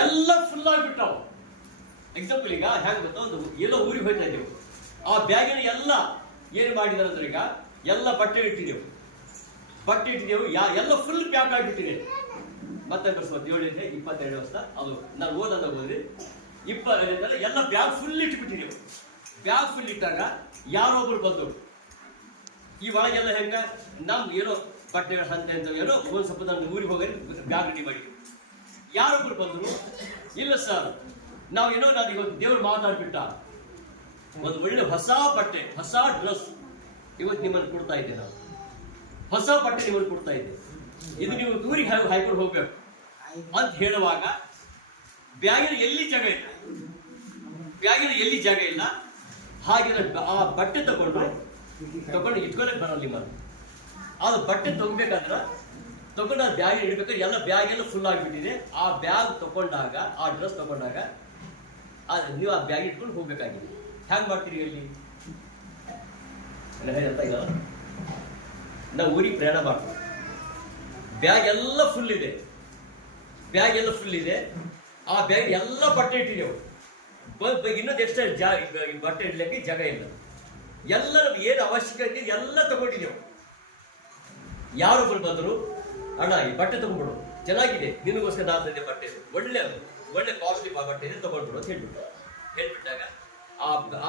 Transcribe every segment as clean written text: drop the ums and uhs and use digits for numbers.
ಎಲ್ಲ full ಆಗಿಬಿಟ್ಟಾವ. Example ಈಗ ಹೆಂಗ್ ಗೊತ್ತಾ, ಒಂದು ಎಲ್ಲ ಊರಿಗೆ ಹೋಗ್ತಾ ಇದ್ದೇವೆ, ಆ ಬ್ಯಾಗಿನ ಎಲ್ಲ ಏನು ಮಾಡಿದಾರೆ ಅಂದ್ರೆ ಈಗ ಎಲ್ಲ ಬಟ್ಟೆ ಇಟ್ಟಿದ್ದೆವು ಎಲ್ಲ ಫುಲ್ ಪ್ಯಾಕ್ ಆಗಿಬಿಟ್ಟಿದೆ. ಮತ್ತೆ 7 ವರ್ಷ ಅದು ನಾನು ಓದಂತ ಹೋದ್ರಿ 20 ಎಲ್ಲ ಬ್ಯಾಗ್ ಫುಲ್ ಇಟ್ಬಿಟ್ಟಿದ್ದೆವು. ಬ್ಯಾಗ್ ಫುಲ್ ಇಟ್ಟಾಗ ಯಾರೊಬ್ರು ಬಂದರು, ಈ ಒಳಗೆಲ್ಲ ಹೆಂಗ ನಮ್ ಏನೋ ಬಟ್ಟೆಗಳ ಸಂತೆ ಅಂತ ಏನೋ ಒಂದು ಸ್ವಲ್ಪ ನಾನು ಊರಿಗೆ ಹೋಗಿ ಬ್ಯಾಗ್ ರೆಡಿ ಮಾಡಿ ಯಾರೊಬ್ರು ಬಂದರು, ಇಲ್ಲ ಸರ್ ನಾವು ಏನೋ ನಾನು ಇವತ್ತು ದೇವ್ರು ಮಾತಾಡ್ಬಿಟ್ಟ, ಒಂದು ಒಳ್ಳೆ ಹೊಸ ಬಟ್ಟೆ ಹೊಸ ಡ್ರೆಸ್ ಇವತ್ತು ನಿಮ್ಮನ್ನು ಕೊಡ್ತಾ ಇದ್ದೆ, ನಾವು ಹೊಸ ಬಟ್ಟೆ ನಿಮ್ಮನ್ನು ಕೊಡ್ತಾ ಇದ್ದೆ, ಇದು ನೀವು ಊರಿಗೆ ಹಾಯ್ಕೊಂಡು ಹೋಗ್ಬೇಕು ಅಂತ ಹೇಳುವಾಗ ಬ್ಯಾಗಿನ ಎಲ್ಲಿ ಜಾಗ ಇಲ್ಲ. ಹಾಗೆ ಆ ಬಟ್ಟೆ ತಗೊಂಡು ಇಟ್ಕೊಳಕ್ ಬರಲ್ಲ ನಿಮ್ಮನ್ನು. ಅದು ಬಟ್ಟೆ ತಗೋಬೇಕಾದ್ರೆ ತಗೊಂಡು ಆ ಬ್ಯಾಗ್ ಇಡ್ಬೇಕಾದ್ರೆ ಎಲ್ಲ ಬ್ಯಾಗ್ ಎಲ್ಲ ಫುಲ್ ಆಗಿಬಿಟ್ಟಿದೆ. ಆ ಬ್ಯಾಗ್ ತಗೊಂಡಾಗ ಆ ಡ್ರೆಸ್ ತಗೊಂಡಾಗ ನೀವು ಆ ಬ್ಯಾಗ್ ಇಟ್ಕೊಂಡು ಹೋಗ್ಬೇಕಾಗಿದೆ. ಹ್ಯಾಂಗ್ ಮಾಡ್ತೀರಿ ಅಲ್ಲಿ? ಅಂತ ಇಲ್ಲ, ನಾವು ಊರಿಗೆ ಪ್ರಯಾಣ ಮಾಡ್ತೀವಿ, ಬ್ಯಾಗ್ ಎಲ್ಲ ಫುಲ್ ಇದೆ, ಆ ಬ್ಯಾಗ್ ಎಲ್ಲ ಬಟ್ಟೆ ಇಟ್ಟಿದ್ದೆವು. ಇನ್ನೊಂದು ಎಕ್ಸ್ಟ್ರಾ ಬಟ್ಟೆ ಇಡ್ಲಿಕ್ಕೆ ಜಾಗ ಇಲ್ಲ. ಎಲ್ಲ ನಮ್ಗೆ ಏನು ಅವಶ್ಯಕತೆ ಎಲ್ಲ ತಗೊಂಡಿದ್ದೆವು. ಯಾರೊಬ್ಬರು ಬಂದರು, ಅಣ್ಣ ಈ ಬಟ್ಟೆ ತಗೊಂಡ್ಬಿಡು, ಚೆನ್ನಾಗಿದೆ, ನಿನಗೋಸ್ಕರ ನಾನು ತಂದೆ ಬಟ್ಟೆ, ಒಳ್ಳೆ ಕಾಸ್ಟ್ಲಿ ಬಟ್ಟೆ ಇದೆ, ತಗೊಂಡ್ಬಿಡು ಅಂತ ಹೇಳ್ಬಿಟ್ಟಾಗ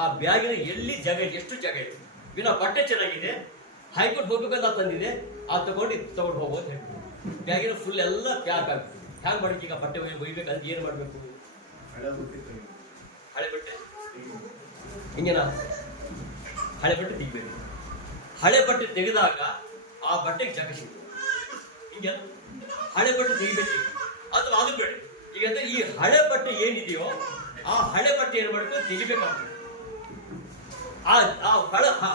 ಆ ಬ್ಯಾಗಿನ ಎಲ್ಲಿ ಜಾಗ ಇದೆ, ಎಷ್ಟು ಜಾಗ ಇದೆ, ಇನ್ನು ಬಟ್ಟೆ ಚೆನ್ನಾಗಿದೆ, ಹಾಯ್ಕೊಂಡು ಹೋಗ್ಬೇಕಂತ ತಂದಿದೆ, ತಗೊಂಡು ಹೋಗೋ ಅಂತ ಹೇಳ್ಬಿಟ್ಟು ಬ್ಯಾಗಿನ ಫುಲ್ ಎಲ್ಲ ಪ್ಯಾಕ್ ಆಗ್ತದೆ. ಹ್ಯಾಂಗ್ ಮಾಡಬೇಕು ಈಗ? ಬಟ್ಟೆ ಒಯ್ಬೇಕಂದ್ರೆ ಏನು ಮಾಡಬೇಕು? ಹಳೆ ಬಟ್ಟೆ ಹಿಂಗೇನಾ? ಹಳೆ ಬಟ್ಟೆ ತೆಗಿಬೇಕು. ಹಳೆ ಬಟ್ಟೆ ತೆಗೆದಾಗ ಆ ಬಟ್ಟೆಗೆ ಜಾಗ ಸಿಗ್ತದೆ. ಹಿಂಗೆ ಹಳೆ ಬಟ್ಟೆ ತೆಗಿಬೇಕು ಅಥವಾ ಅದು ಬೇಡ. ಈಗ ಈ ಹಳೆ ಬಟ್ಟೆ ಏನಿದೆಯೋ ಆ ಹಳೆ ಬಟ್ಟೆ ಏನು ಮಾಡಬೇಕು, ತೆಗಿಬೇಕಾಗ್ತದೆ. ಆ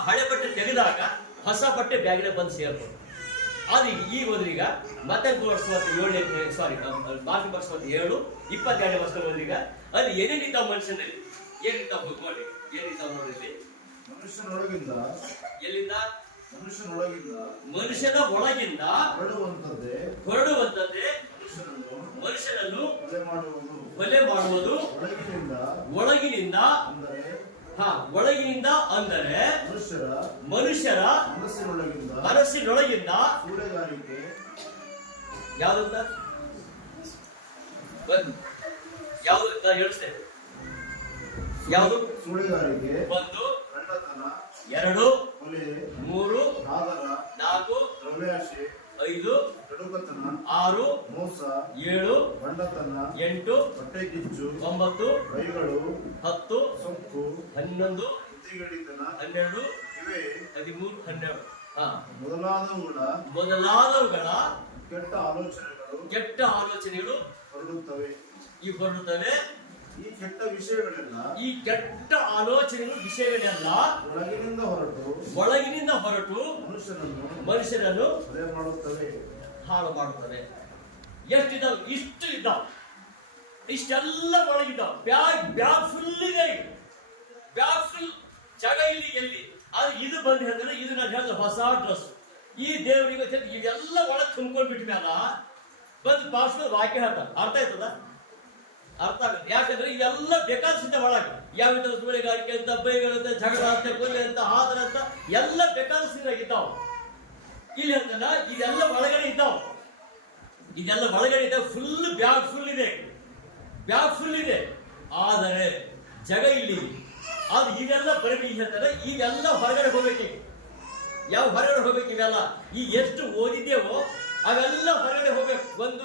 ಹಳೆ ಬಟ್ಟೆ ತೆಗೆದಾಗ ಹೊಸ ಬಟ್ಟೆ ಬ್ಯಾಗಿನ ಬಂದು ಸೇರ್ಬೋದು. ಅದು ಈಗ ಹೋದ್ರೀಗ ಮತ್ತೆ ಮಾರ್ಕ್ ವರ್ಷ 7 22 ವರ್ಷ ಹೋದ್ರೀಗ ಅಲ್ಲಿ ಏನೇನಿದ್ದಾವ ಮನುಷ್ಯನಲ್ಲಿ, ಏನಿದ್ದಾವ ನೋಡಿ, ಏನಿದ್ದಾವ ನೋಡಿಲ್ಲಿ ಎಲ್ಲಿಂದ ಮನುಷ್ಯನ ಒಳಗಿಂದ ಹೊರಡುವಂತದ್ದೇ ಮನುಷ್ಯನನ್ನು ಕೊಲೆ ಮಾಡುವುದು. ಒಳಗಿನಿಂದ ಅಂದರೆ ಮನುಷ್ಯರ ಮನಸ್ಸಿನೊಳಗಿಂದ ಯಾವ್ದಂತ ಯಾವ್ದು ಹೇಳಿಸ್ತೇನೆ. ಯಾವುದು? ಸುಳ್ಳುಗಾರಿಕೆ 1, 2, 3, 4, 5, 6, ಮೋಸ 7, 8, ಹೊಟ್ಟೆ ಕಿಚ್ಚು 9, ಕೈಗಳು 10, ಸೊಕ್ಕು 11, 12, 13, 12 ಮೊದಲಾದವುಗಳ ಕೆಟ್ಟ ಆಲೋಚನೆಗಳು ಹೊರಡುತ್ತವೆ. ಈ ಕೆಟ್ಟ ಆಲೋಚನೆಗಳು ವಿಷಯಗಳೆಲ್ಲ ಒಳಗಿನಿಂದ ಹೊರಟು ಮನುಷ್ಯನನ್ನು ಹಾಳು ಮಾಡುತ್ತವೆ. ಎಷ್ಟಿದ್ದಾವೆ? ಇಷ್ಟು ಇದ್ದಾವೆ, ಇಷ್ಟೆಲ್ಲ ಒಳಗಿದ್ದಾವೆ. ಬ್ಯಾಗ್ ಫುಲ್ ಇದೆ, ಬ್ಯಾಗ್ ಫುಲ್ ಜಾಗ ಇಲ್ಲಿ ಎಲ್ಲಿ ಅದು ಇದು ಬಂದು ಹೇಳಿದ್ರೆ ಇದು ನಾನು ಹೇಳಿದ ಹೊಸ ಡ್ರೆಸ್. ಈ ದೇವರಿಗೆ ಇವೆಲ್ಲ ಒಳಗೆ ತುಂಬ್ಕೊಂಡ್ಬಿಟ್ಮೇಲ ಬಂದು ಪಾರ್ಶ್ವದ ವಾಕ್ಯ ಹೇಳ್ತಾರೆ. ಅರ್ಥ ಆಯ್ತದ? ಅರ್ಥ ಆಗುತ್ತೆ. ಯಾಕಂದ್ರೆ ಇವೆಲ್ಲ ಬೇಕಾದಷ್ಟಿದೆ ಒಳಗೆ. ಯಾವ ಸುಳಿಗಾರಿಕೆ ಅಂತ, ಬೈಗಳಂತ, ಜಗಳ ಅಂತ, ಕೊಲೆ ಅಂತ, ಹಾದರ ಅಂತ ಎಲ್ಲ ಬೇಕಾದಷ್ಟಿದ್ದಾವ. ಇಲ್ಲಿ ಅಂತಲ್ಲ, ಇದೆಲ್ಲ ಒಳಗಡೆ ಇದ್ದಾವ. ಫುಲ್ ಬ್ಯಾಗ್ ಫುಲ್ ಇದೆ, ಆದರೆ ಜಗ ಇಲ್ಲಿ ಅದು ಇವೆಲ್ಲ ಬರಬೇಕು. ಹೇಳ್ತಾರೆ ಇವೆಲ್ಲ ಹೊರಗಡೆ ಹೋಗ್ಬೇಕು. ಯಾವ ಹೊರಗಡೆ ಹೋಗ್ಬೇಕು? ಇವೆಲ್ಲ ಈಗ ಎಷ್ಟು ಓದಿದ್ದೇವೋ ಅವೆಲ್ಲ ಹೊರಗಡೆ ಹೋಗ್ಬೇಕು. ಒಂದು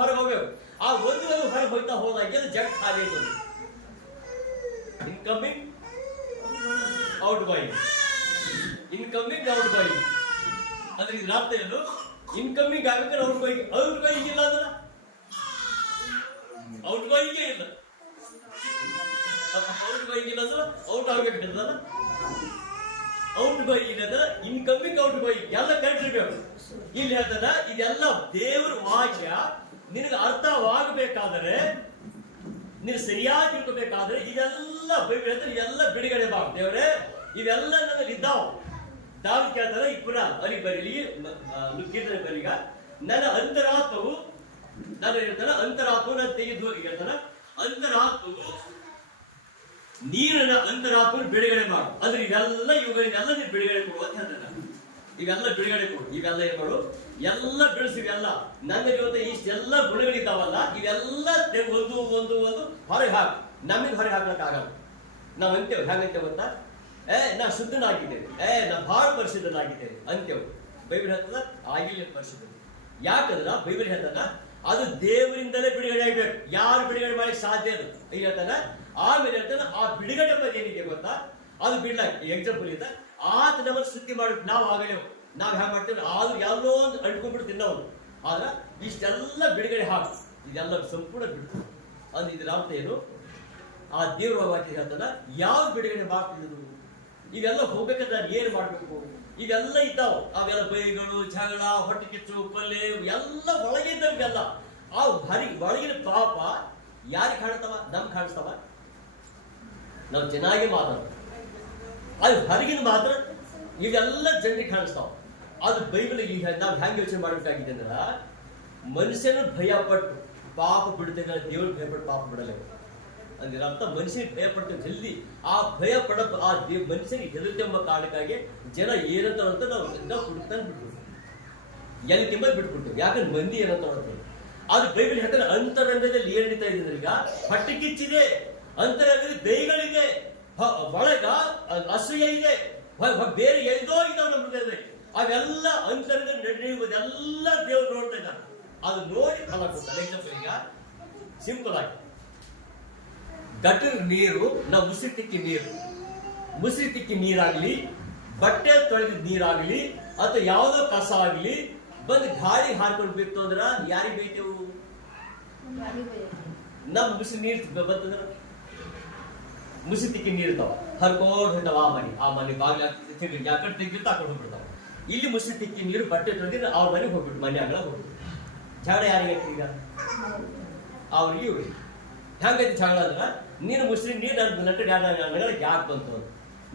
ಹೊರಗೆ ಹೋಗ್ಬೇಕು. ಆ ಒಂದು ಹೊರಗೆ ಹೋಗ್ತಾ ಹೋದಾಗ ಜಗ ಖಾಲಿ ಆಯ್ತು. ಇನ್ಕಮಿಂಗ್ ಔಟ್ ಗೋಯಿಂಗ್ ಅಂದ್ರೆ ಇದ್ರ ಅರ್ಥ ಏನು? ಇನ್ಕಮಿಂಗ್ ಆಗ್ಬೇಕಾದ್ರೆ ಔಟ್ ಗೋಯಿಂಗ್ ಇಲ್ಲ ಅಂದ್ರೆ ಔಟ್ ಗೋಯಿಂಗೇ ಇಲ್ಲ. ಔಟ್ ಆಗ್ಬೇಕಿಲ್ಲ. ಔಟ್ ಗೋಯಿಂಗ್ ಅಂದ್ರೆ ಇನ್ಕಮಿಂಗ್ ಔಟ್ ಗೋಯಿಂಗ್ ಎಲ್ಲ ಕರೆಕ್ಟ್ ಇರ್ಬೇಕು. ಇಲ್ಲಿ ಹೇಳ್ತಾರ ಇದೆಲ್ಲ ದೇವ್ರ ವಾಕ್ಯ ನಿನಗೆ ಅರ್ಥವಾಗಬೇಕಾದರೆ, ನೀನು ಸರಿಯಾಗಿ ತಿಳ್ಕೋಬೇಕಾದ್ರೆ ಇದೆಲ್ಲ ಇದೆಲ್ಲ ಬಿಡುಗಡೆ ಬಾ ದೇವರೇ, ಇವೆಲ್ಲ ನನ್ನಲ್ಲಿ ಇದ್ದಾವ. ದಾವಿದ ಕೇಳ್ತಾರೆ, ಪುನಃ ಅಲ್ಲಿ ಬರೀಲಿ ಕೀರ್ತನೆ ಬರೀಗ, ನನ್ನ ಅಂತರಾತ್ಮವು ನಾನು ಹೇಳ್ತಾನೆ ಅಂತರಾತ್ಮನ ತೆಗೆದು ಹೇಳ್ತಾನೆ ಅಂತರಾತ್ಮವು ನೀರನ್ನ ಅಂತರಾತ್ಮನ ಬಿಡುಗಡೆ ಮಾಡು. ಅಂದ್ರೆ ಇವುಗಳನ್ನೆಲ್ಲ ನೀನು ಬಿಡುಗಡೆ ಕೊಡು ಅಂತ ಹೇಳ್ತಾನೆ. ಇವೆಲ್ಲ ಬಿಡುಗಡೆ ಕೊಡು, ಇವೆಲ್ಲ ಏನ್ ಮಾಡು, ಎಲ್ಲ ಬಿಡಿಸಿ. ಇವೆಲ್ಲ ನನ್ನ ಇವತ್ತು ಇಷ್ಟೆಲ್ಲ ಗುಣಗಳಿದ್ದಾವಲ್ಲ, ಇವೆಲ್ಲ ಒಂದು ಒಂದು ಒಂದು ಹೊರಗೆ ಹಾಕಿ. ನಮಗೆ ಹೊರಗೆ ಹಾಕ್ಲಕ್ ಆಗಲ್ಲ. ನಾವ್ ಅಂತೇವೆ ಹೇಗಂತೇವೆ ಅಂತ, ನಾ ಶುದ್ಧನಾಗಿದ್ದೇನೆ, ನಾ ಬಹಳ ಪರಿಶುದ್ಧನಾಗಿದ್ದೇನೆ ಅಂತೇವೆ. ಬೈಬಲ್ ಹೇಳ್ತದ ಆಗಿಲ್ಲ ಪರಿಶುದ್ಧ. ಯಾಕಂದ್ರ ಬೈಬಲ್ ಹೇಳ್ತಾನ ಅದು ದೇವರಿಂದಲೇ ಬಿಡುಗಡೆ ಆಗ್ಬೇಕು. ಯಾರು ಬಿಡುಗಡೆ ಮಾಡಿ ಸಾಧ್ಯ ಅದು ಹೇಳ್ತಾನ. ಆಮೇಲೆ ಹೇಳ್ತಾನ ಆ ಬಿಡುಗಡೆ ಬಗ್ಗೆ ಏನಿದೆ ಗೊತ್ತಾ, ಅದು ಬಿಡ್ಲಾಕ ಎಕ್ಸಾಂಪಲ್ ಇದೆ. ಆತ ನಮ್ಮನ್ನು ಶುದ್ಧಿ ಮಾಡ್ಬಿಟ್ಟು ನಾವು ಆಗಲೇವು. ನಾವ್ ಹ್ಯಾಂಗ ಮಾಡ್ತೇವೆ, ಆದ್ರೂ ಎಲ್ಲೋ ಒಂದು ಅಂಟ್ಕೊಂಡ್ಬಿಡ್ತೀವಿ ನಾವು. ಆದ್ರ ಇಷ್ಟೆಲ್ಲ ಬಿಡುಗಡೆ ಹಾಕಿ ಇದೆಲ್ಲ ಸಂಪೂರ್ಣ ಬಿಡ್ತು ಅಂದ್ರೆ ಇದ್ರ ಅರ್ಥ ಏನು? ಆ ದೇವ್ರ ವಾಕ್ಯ ಹೇಳ್ತಾನ ಯಾವ ಬಿಡುಗಡೆ ಮಾಡ್ತಿದ್ರು. ಇವೆಲ್ಲ ಹೋಗ್ಬೇಕಾದ್ರೆ ಏನ್ ಮಾಡ್ಬೇಕು? ಇವೆಲ್ಲ ಇದ್ದಾವ, ಅವೆಲ್ಲ ಬೈಗಳು, ಜಗಳ, ಹೊಟ್ಟೆ ಕಿಚ್ಚು, ಪಲ್ಲೆ ಎಲ್ಲ ಒಳಗೆ ಇದ್ದವೆಲ್ಲ. ಆ ಒಳಗಿನ ಪಾಪ ಯಾರಿಗೆ ಕಾಣಿಸ್ತಾವ? ನಮ್ಗೆ ಕಾಣಿಸ್ತಾವ. ನಾವು ಚೆನ್ನಾಗಿ ಮಾತಾಡೋದು, ಅದು ಹೊರಗಿನ ಮಾತ್ರ ಇವೆಲ್ಲ ಜನರಿಗೆ ಕಾಣಿಸ್ತಾವ. ಅದು ಬೈಬಲ್ ಈಗ ನಾವು ಹೆಂಗೆ ಯೋಚನೆ ಮಾಡಬೇಕಾಗಿದೆ ಅಂದ್ರ, ಮನುಷ್ಯನ ಭಯ ಪಟ್ಟು ಪಾಪ ಬಿಡ್ತೇನೆ, ದೇವ್ರ ಭಯಪಟ್ಟು ಪಾಪ ಬಿಡಲ್ಲ. ಅಂದ್ರೆ ಅರ್ಥ ಮನುಷ್ಯನಿಗೆ ಭಯ ಪಡ್ತೇವೆ ಜಲ್ದಿ. ಆ ಭಯ ಪಡ ಆ ಮನುಷ್ಯನಿಗೆ ಹೆದರ್ತೆಂಬ ಕಾರಣಕ್ಕಾಗಿ ಜನ ಏನಂತಾರ ಅಂತ ನಾವು ಹುಡುಕ್ತಾನೆ ಬಿಟ್ಬಿಡ್ತೀವಿ, ಎಲ್ಲಿ ತಿಂಬ ಬಿಟ್ಬಿಡ್ತೀವಿ. ಯಾಕಂದ್ರೆ ಮಂದಿ ಏನಂತ ನೋಡ್ತೇವೆ. ಅದು ಬೈಬಲ್ ಹೇಳ್ತಾರೆ ಅಂತರಂಗದಲ್ಲಿ ಏನ್ ನಡೀತಾ ಇದೆ ಈಗ, ಹೊಟ್ಟೆ ಕಿಚ್ಚಿದೆ, ಅಂತರಂಗದಲ್ಲಿ ದೈಗಳಿದೆ, ಒಳಗ ಅಸೂಯೆ ಇದೆ, ಬೇರೆ ಎದೋ ಇದಾವ ನಮ್ಮ ಹೃದಯದಲ್ಲಿ. ಅವೆಲ್ಲ ಅಂತರಂಗ ನಡೆಯುವುದೆಲ್ಲ ದೇವ್ರು ನೋಡ್ತಾ ಇದ್ದಾರೆ. ಅದು ನೋಡಿ ಫಲ ಕೊಡ್ತಾರೆ. ಈಗ ಸಿಂಪಲ್ ಆಗಿ ಗಟರ್ ನೀರು, ನಾವು ಮುಸ್ರಿ ತಿಕ್ಕಿ ನೀರಾಗ್ಲಿ, ಬಟ್ಟೆ ತೊಳೆದ ನೀರಾಗ್ಲಿ, ಅಥವಾ ಯಾವ್ದೋ ಕಸ ಆಗ್ಲಿ ಬಂದು ಗಾಳಿ ಹಾರ್ಕೊಂಡು ಬಿತ್ತು ಅಂದ್ರ ಯಾರಿಗೆ ಬೈತೇವು? ನಮ್ ಮುಸ್ರಿ ನೀರು ಬಂತಂದ್ರ ಮುಸ್ರಿ ತಿಕ್ಕಿ ನೀರು ಇರ್ತಾವ, ಹರ್ಕೊಂಡು ಹೊಂಟಾವ ಆ ಮನೆ ಬಾಗ್ಲ ಯಾಕಡೆ ತೆಗ್ದಿರ್ತ ಹಾಕೊಂಡು ಹೋಗ್ಬಿಡ್ತಾವ. ಇಲ್ಲಿ ಮುಸ್ರಿ ತಿಕ್ಕಿ ನೀರು ಬಟ್ಟೆ ತೊಳೆದಿದ್ರೆ ಅವ್ರ ಮನೆಗೆ ಹೋಗ್ಬಿಟ್ಟು ಮನೆ ಅಂಗಳ ಹೋಗ್ಬಿಟ್ಟು ಜಗಳ ಯಾರಿಗೆ ಈಗ? ಅವ್ರಿಗೆ ಇವ್ರಿಗೆ ಹೆಂಗೈತಿ ಜಗಳ ಅಂದ್ರ, ನೀನು ಮುಸ್ಲಿಂ ನೀರು ಅಗಳಕ್ಕೆ ಯಾಕೆ ಬಂತು?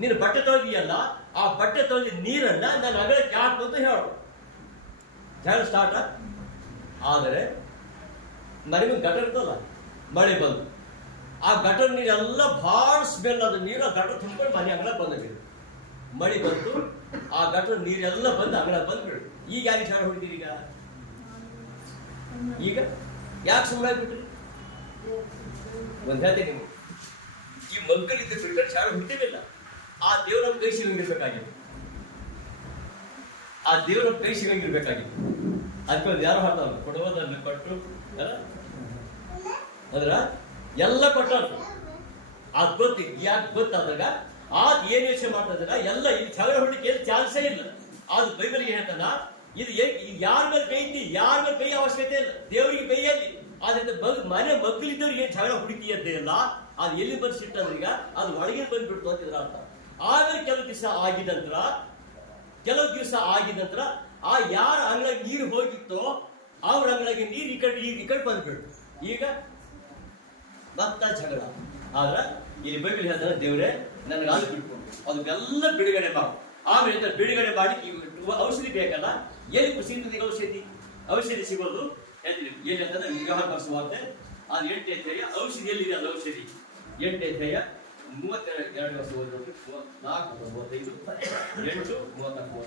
ನೀನು ಬಟ್ಟೆ ತೊಳೆದಿಯಲ್ಲ, ಆ ಬಟ್ಟೆ ತೊಳೆದ ನೀರನ್ನ ನನ್ನ ಅಗಳಕ್ಕೆ ಯಾಕೆ ಬಂತು ಹೇಳು. ಜಗಳ ಸ್ಟಾರ್ಟ್. ಆದರೆ ಮನೆಗೆ ಗಟರ್ ಇರ್ತಲ್ಲ, ಮಳೆ ಬಂದು ಆ ಗಟರ್ ನೀರೆಲ್ಲ ಬಹಳ ಸ್ಮೆಲ್, ಅದು ನೀರು ಆ ಗಟರ್ ತುಂಬಿಕೊಂಡು ಮನೆ ಅಂಗಳ ಬಂದಿದೆ. ಮಳೆ ಬಂತು, ಆ ಗಟರ್ ನೀರೆಲ್ಲ ಬಂದು ಅಂಗಳ ಬಂದ್ಬಿಡು. ಈಗ ಯಾಕೆ ಜಗಳ ಹೊಡಿತೀರಿ? ಈಗ ಯಾಕೆ ಸುಮ್ಮನೆ ಆಗ್ಬಿಟ್ರಿ? ಒಂದ್ ಹೇಳ್ತೀನಿ, ನೀವು ಈ ಮಕ್ಕಳಿದ್ದ ಬಿಟ್ಟರೆ ಶಾಲೆ ಹುಟ್ಟಿವಿಲ್ಲ. ಆ ದೇವ್ರ ಕೈ ಸಿಗಂಗಿರ್ಬೇಕಾಗಿತ್ತು, ಆ ದೇವ್ರ ಕೈ ಸಿಗಂಗಿರ್ಬೇಕಾಗಿತ್ತು. ಅದಕ್ಕೊಂದು ಯಾರು ಹಾಡ್ತಾವ, ಕೊಡುವುದನ್ನು ಕೊಟ್ಟು ಅಂದ್ರ ಎಲ್ಲ ಕೊಟ್ಟರು. ಅದ್ ಗೊತ್ತಿ ಯಾಕೆ ಗೊತ್ತಾದಾಗ ಆದ್ ಏನ್ ಯೋಚನೆ ಮಾಡ್ತಾ ಎಲ್ಲ ಇಲ್ಲಿ ಜಗಳ ಹೊಡಿಕೆ ಚಾನ್ಸೇ ಇಲ್ಲ. ಅದು ಬೈಬಲ್ಗೆ ಹೇಳ್ತಾನ, ಇದು ಯಾರ ಮೇಲೆ ಬೈತಿ, ಯಾರ ಮೇಲೆ ಬೈಯ ಅವಶ್ಯಕತೆ ಇಲ್ಲ, ದೇವರಿಗೆ ಬೈಯಲ್ಲಿ. ಆದ್ರಿಂದ ಮನೆ ಮಕ್ಕಳಿದ್ದವ್ರಿಗೆ ಏನ್ ಜಗಳ ಹುಡುಕಿಯದ್ದೇ ಇಲ್ಲ. ಅದು ಎಲ್ಲಿ ಬಂದ್ಸಿಟ್ಟಂದ್ರೀಗ ಅದು ಒಳಗೆ ಬಂದ್ಬಿಡ್ತು ಅಂತಿದ್ರ ಅರ್ಥ. ಆದ್ರೆ ಕೆಲವು ದಿವಸ ಆಗಿದ ನಂತರ ಆ ಯಾರ ಅಂಗಳ ನೀರು ಹೋಗಿತ್ತೋ ಅವ್ರ ಅಂಗಳಿಗೆ ನೀರು ಈ ಕಡೆ ಬಂದ್ಬಿಡ್ತು. ಈಗ ಮತ್ತ ಜಗಳ. ಆದ್ರ ಇಲ್ಲಿ ಬೈಬಲ್ ಹೇಳ್ತಾರೆ, ದೇವ್ರೆ ನನಗೆ ಅದು ಬಿಟ್ಕೊಂಡು ಅದನ್ನೆಲ್ಲ ಬಿಡುಗಡೆ ಮಾಡು. ಆಮೇಲೆ ಬಿಡುಗಡೆ ಮಾಡಿ ಔಷಧಿ ಬೇಕಲ್ಲ, ಎಲ್ಲಿ ಸಿಗ್ತದೆ ಔಷಧಿ ಸಿಗೋದು ಹೇಳ್ತೀನಿ. ಏನ್ ಹೇಳ್ತಾರೆ ವ್ಯವಹಾರ ಮಾಡಿಸುವಂತೆ ಅದು 8ನೇ ಅಧ್ಯಾಯ ಔಷಧಿ ಎಲ್ಲಿದೆ? ಅದು ಔಷಧಿ 8ನೇ ಅಧ್ಯಾಯ 32 ವರ್ಷ ಓದೋದು 4 35 8 34